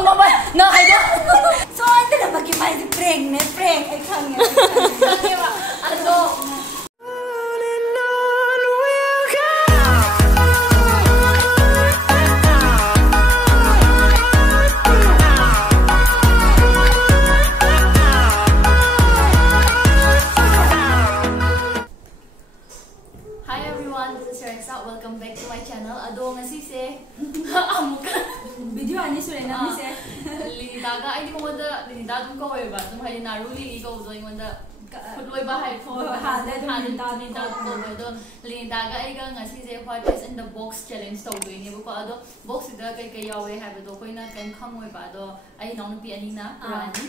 mama na kayo. So ito na pagkimay si prank ay kanya. Kanya ba? Ano? Welcome back to my channel. Ado nga sisi. Video ani sure na mise. Linita ga ai di ko da linita dum ko ba dum hai na ruli ko do in da khudloi ba hai ko ha da linita ko ba do linita ga ai ga nga sisi what is in the box challenge to do ni ko ado box da kai kai yawe ha ba do ko ina kan kham oi ba do ai nong pi ani na rani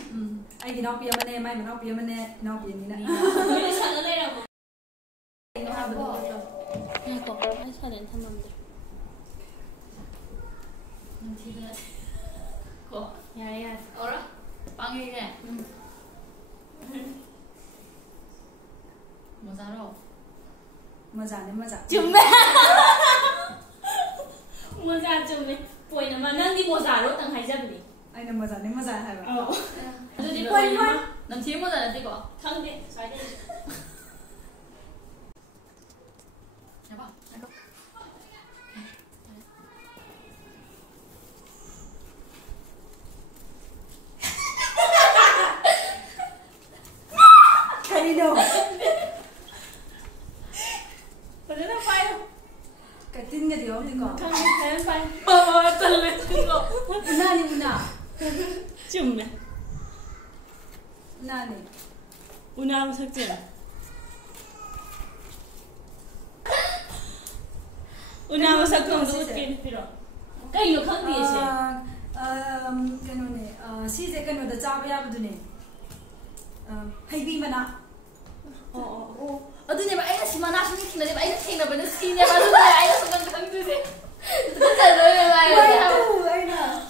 ai di nong pi amane mai nong pi amane nong pi ani na ni sa na lai ra mo no ha ba do Ako, ay sanin tamam dur. Nanti dah. Kok? Ya. Orang? Panggil ke? Mazaro. Maza. Cuma. Maza cuma. Poin nama nanti Mazaro tang hai jab ni. Ai na maza hai ba. Oh. Jadi poin mana? Nanti Mazaro nanti kok. Kang de, saya de. Apa? Kanino? Pada na payo. Katin nga diyo ko. Kang de, kaya payo. Mama talit ko. Una. Cuma. Nani. Una ang sakit. Una ang sakit ang sakit kayo pero. Kayo kang di siya. Kano ne. Sise kano da chaba yabdu ne. Haibi mana. Oh. Aduh ni, ayah si mana sih ni tinggal ni, ayah tinggal bener sih ni, baru tu ayah suka kang tu sih. Betul ni, ayah. Ay na.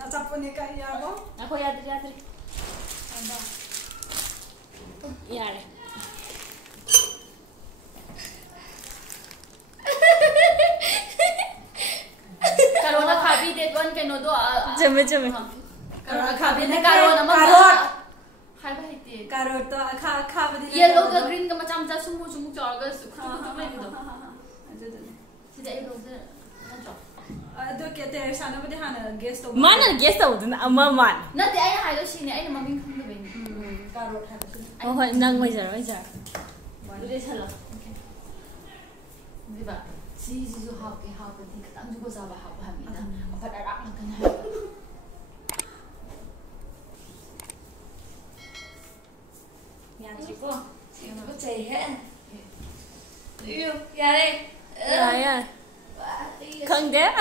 Nasapo ni kaya ko. Ako yatri. Aba. Yare. Karona khabi date one keno do. Cuma. Karona khabi na karona ma. karot. Hai ba hiti. Karot to kha di. Yellow ka green ka macam sumu charga su. Mai do. Sida ay do se. Ado kya tere sana ba di hana guest to. Mana guest tau tu na man. Nanti ayah hai do sini, ayah maming khang do ben. Karot ha ba. Oh, nang mai jar. Udah salah. Di ba? Si su hau ke di katang juga sa ba hau mi da. Apa darak na kan. Yatri ko. Có chè hết. Yêu, ra đây. Ya. Kang de.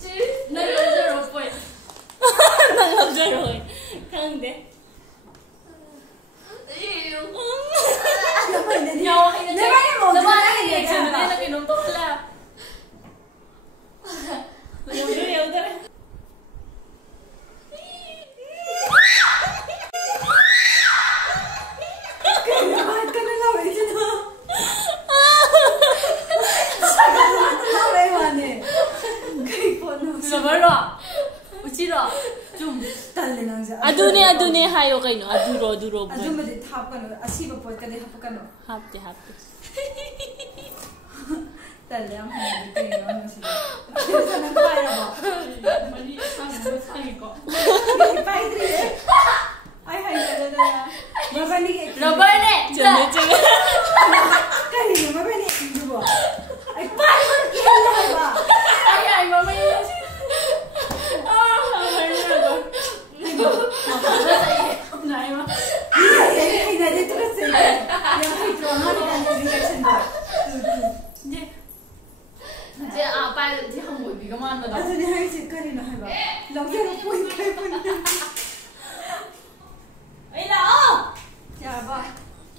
Chứ. Nơi rồi rồi rồi. Nang làm ra rồi. Kang de. Yêu. Nhau hay là Nó ba cái gì chứ nên là cái nón tốt là. Udah. Sabar lo. Uci lo. Jum. Talle nang sa. Adune hayo kay no. Aduro. Adu ma di thap kano asiba pot ka di hap kano. Hapte. Talle ang hindi kayo ano siya. Sa nang kaya ba? Mali sang ko. Ipay diri. Ay hay na. Mabani ke. Rubber ne. Cuma. Kani mabani indu ba. Ay pay mo kaya ba. Ay mama yun. Ay na dito kasi. Yung hay drama ni kan reaction ba. Dia apa dia hamui bi gaman ba. Adu ni hay sit kani na hay ba. Lagyan mo point kay pa. Ay lao. Ya ba.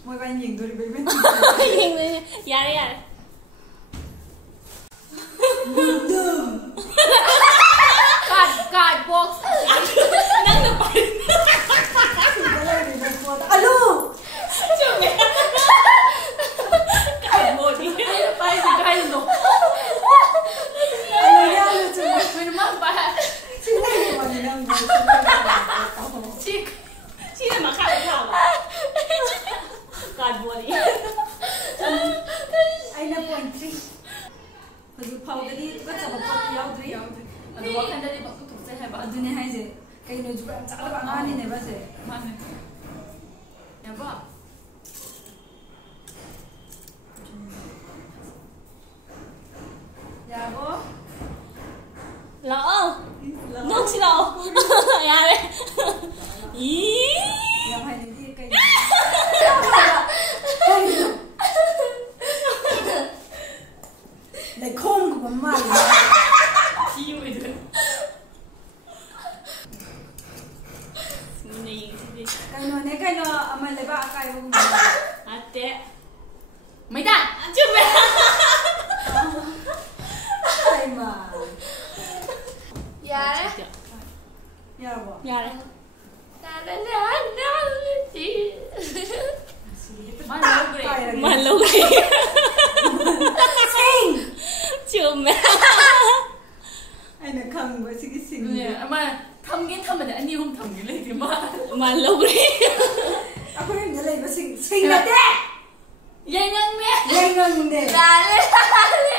Mo ba yung duri ba yun? Yare. Card box. Nang na Alo! Cuma. Card body. Pai si kai no. Ano yan? Minum apa? ꯌꯥꯎꯗ꯭ꯔꯤ ꯑꯗꯣ ꯋꯥꯈꯟꯗꯗꯤ ꯄꯛꯇꯨ ꯊꯣꯛꯆꯩ ꯍꯥꯏꯕ ꯑꯗꯨꯅꯦ ꯍꯥꯏꯁꯦ ꯀꯩꯅꯣ ꯖꯨꯒꯣꯠ ꯌꯥꯝ ꯆꯥꯗꯕ ꯑꯉꯥꯡꯅꯤꯅꯦꯕ ꯁꯦ ꯃꯥꯅꯦ ꯌꯥꯕ ꯌꯥꯕꯣ Lỡ nước xí đâu Dạ đi Ý ꯌꯥꯝ ꯍꯩꯅꯗꯤ ꯀꯩꯅꯣ ꯂꯩꯈꯣꯝꯒꯨꯝꯕ ꯃꯥꯜꯂꯦ Chi mày được Này gì ꯀꯩꯅꯣꯅꯦ ꯀꯩꯅꯣ ꯑꯃ ꯂꯩꯕꯥꯛ ꯑꯀꯥꯏꯕꯒꯨꯝꯕ À tệ mấy đạn Chứ mẹ ꯍꯩꯃꯥ Dạ ꯌꯥꯔꯕꯣ Dạ đi mà lâu rồi Mà lâu đi ꯁꯤꯡ Chứ mẹ ꯑꯩꯅ ꯈꯪꯕ ꯁꯤꯒꯤ ꯁꯤꯡꯁꯦ mà thầm cái thầm mà anh yêu không thầm cái lên thì mà Mà lâu đi ꯑꯩꯈꯣꯏ ꯌꯨꯝꯗ ꯂꯩꯕ ꯁꯤꯡ nate dây ngân mẹ ꯌꯥꯏꯉꯪꯅꯦ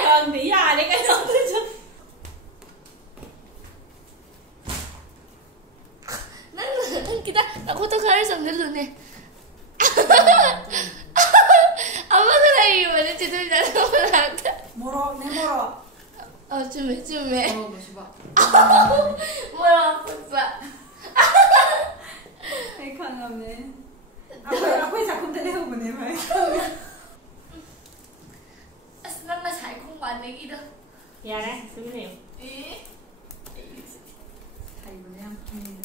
Còn thì dạ đi cái đó chứ kita aku tuh harus sambil dulu nih. Apa tuh lagi gimana cerita dalam rata? 모로네 모로 Oh cumi. oh masih pak Mau apa pak? ꯑꯩ ꯈꯪꯉꯝꯅꯦ ꯑꯩꯈꯣꯏ ꯆꯥꯛꯈꯨꯝꯗ ꯂꯩꯍꯧꯕꯅꯦꯕ ꯑꯩ ꯈꯪꯉꯦ Senang mas saya kong panik itu. Dạ đấy, xin hiểu Ih, ꯍꯩꯕꯅꯦ ꯌꯥꯝ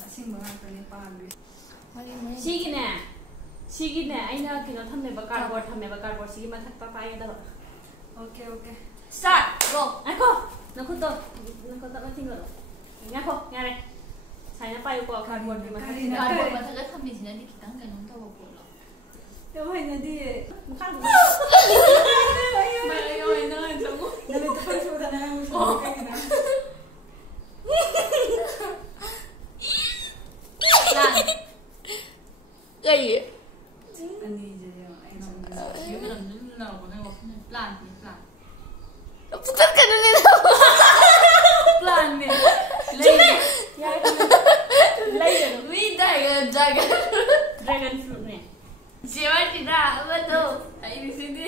ꯑꯁꯤꯡꯕ ꯉꯥꯛꯇꯅꯦ ꯄꯥꯝꯃꯤ mana? 시기네 아이나 그냥 탐내봐 cardboard 시기 마탁 빠빠이다 오케이 오케이 Start, go. 아이고 너것도 같은 거로 야코 야래 자이나 빠이고 cardboard 마탁 cardboard mà thật thầm thì chỉ là đi kitang cái nón tao bộ lo 야 하이나디 무칸 mày ơi nó anh sống 나는 또 벌써보다 나가고 싶어 lan Cái gì? 아니 이제 애나 nếu mà làm nào của nó lan thì lan Putar ka na nila. lan nè layer We dragon. dragon fruit nè Siapa tidak? Apa tuh? hãy đi xin đi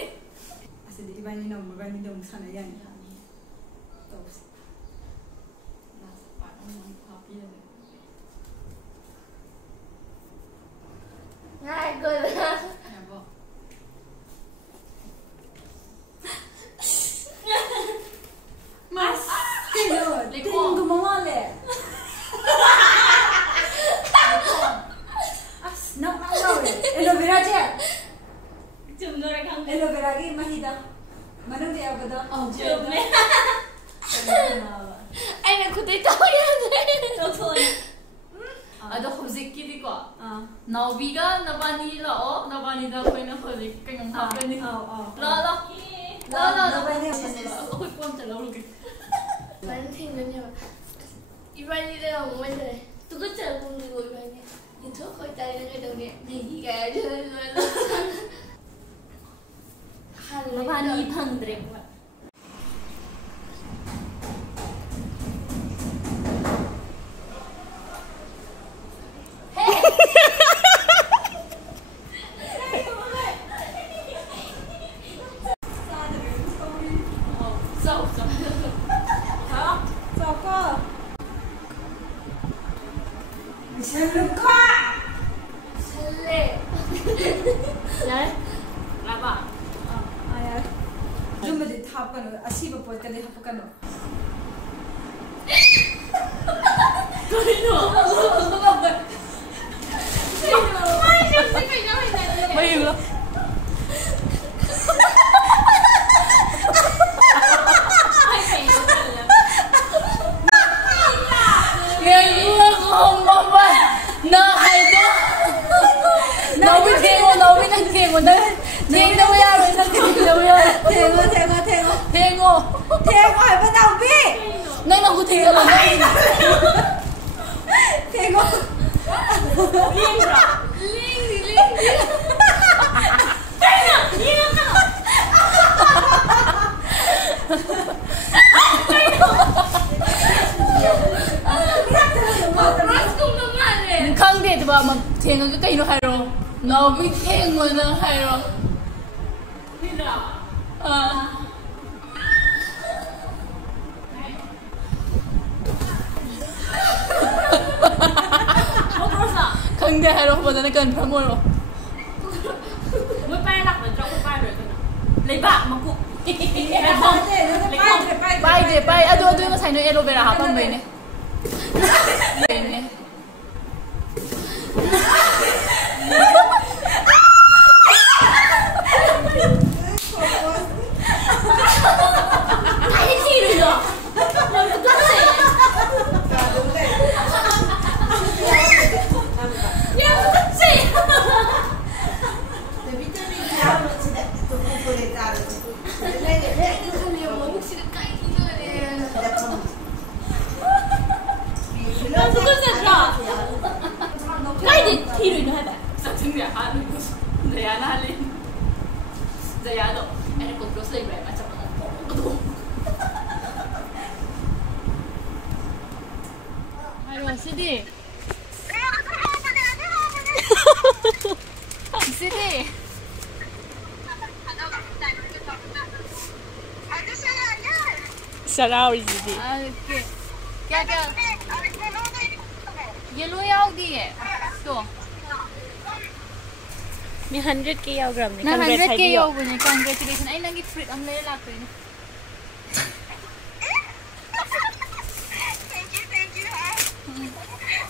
아세디 이반이 너무 많이 너무 사나이 아니야 또 없어 bạn ông học gì rồi Ngay good. nhà vợ mas 그거 리콘. 띵구 멍하래 아스 나나나래 엘로베라제 chùm rồi không 엘로베라기 마히다 마는데 야거든 chùm nè Anh là cô thấy tao nha. đâu thôi à đó không dịch kia đi quả 어 nào vì cái nabani là nabani đó quên nó hơi dịch cái ngầm học cái đi lo ôi quan trọng lâu rồi Bạn thì nó nhờ. Ivan đi đâu mà mình đây. Tôi cứ chờ con người Ivan này. Nhìn thuốc khỏi tay lên cái đầu nè. Này gì cả chứ rồi. nó 많이 방들에 sâu sâu 저거 미셸루카 설레. đấy là bảo 아야 좀만 더 합거는 아시바 볼때도 합거는 bây giờ Nghe không bông ơi Nó hay đó Nó biết thiên của nó biết thằng thiên của nó Thiên đâu ra rồi thằng thiên đâu ra 대고 Thiên của 대고 할바 나오비 Nó là của thiên là nó 대고 liên rồi 아 ꯊꯦꯡꯉꯒ ꯀꯩꯅꯣ ꯍꯥꯏꯔꯣ ꯅꯥꯎꯕꯤ ꯊꯦꯡꯉꯣꯅ ꯍꯥꯏꯔꯣ khăn đây hai đôi bây giờ nó cần phải mua rồi mới bay lạc ở trong cái bay rồi lấy bạc mà cụ bay để bay à đôi nó thành nó aloe vera hả con mình này Cái gì rồi nhở? Làm cái gì? cái gì thi rồi nó hay vậy sao chứng giả hát đi giải án hát lên giải án rồi em cũng có xây về mà trong đó hai rồi xin đi xin đi Sarao gì đi ok क्या क्या येलो यावदिए तो मी 100k यावग्राम ने ना 100k यावबने कांग्रेचुलेशन आई नंगी फ्रीट हम ले लाक्तोइने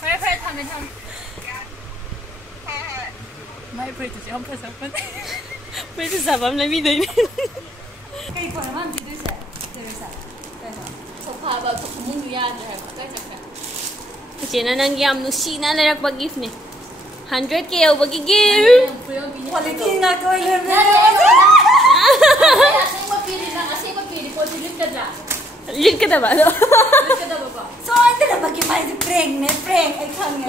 फाय फाय थामे थाम माय फ्रीट से हम फसपन Pwede sabam na mi doy Kay ko naman dito sa Teresa. sofa ba to mung ya de ha kai chakka Chena nang yam no si na larak pag gift ni 100k yaw bagi gift Quality na ko yun. asing mapili po dilit ka dra Lid ka na ba? dilit ka da ba So, ito na pag-imay si prank na prank. Ay, kanya.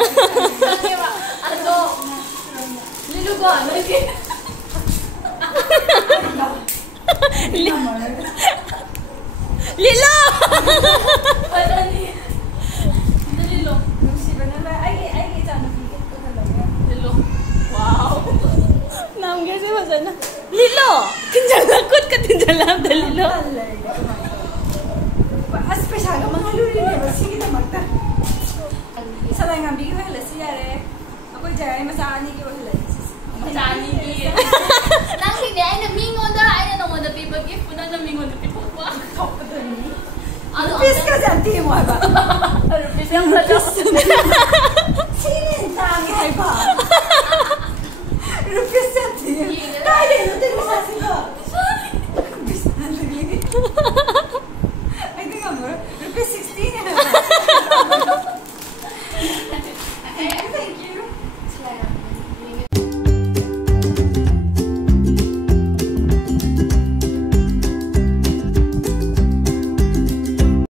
Kaya ba ano lilu ba lagi Lilo! ano ni Lilo Siba na ba? Ay, kita na bigit ko talaga. Lilo wow Naam kasi masa na Lilo! Tinjal lakot ka tinjal lang da Lilo Special ka mga luli niya. Sige na magta. Isa lang ang bigay ko siya rin. Ako dyan, masaan niyo ko sila. Masani ki nang ni ay na mingon da ay na no da paper gift puna na mingon da paper pa ano Pis ka dyan, di mo ba? rupis yang pala Sinin tangi ay ba? Rupis dyan, di mo. Kaya, ito din mo sa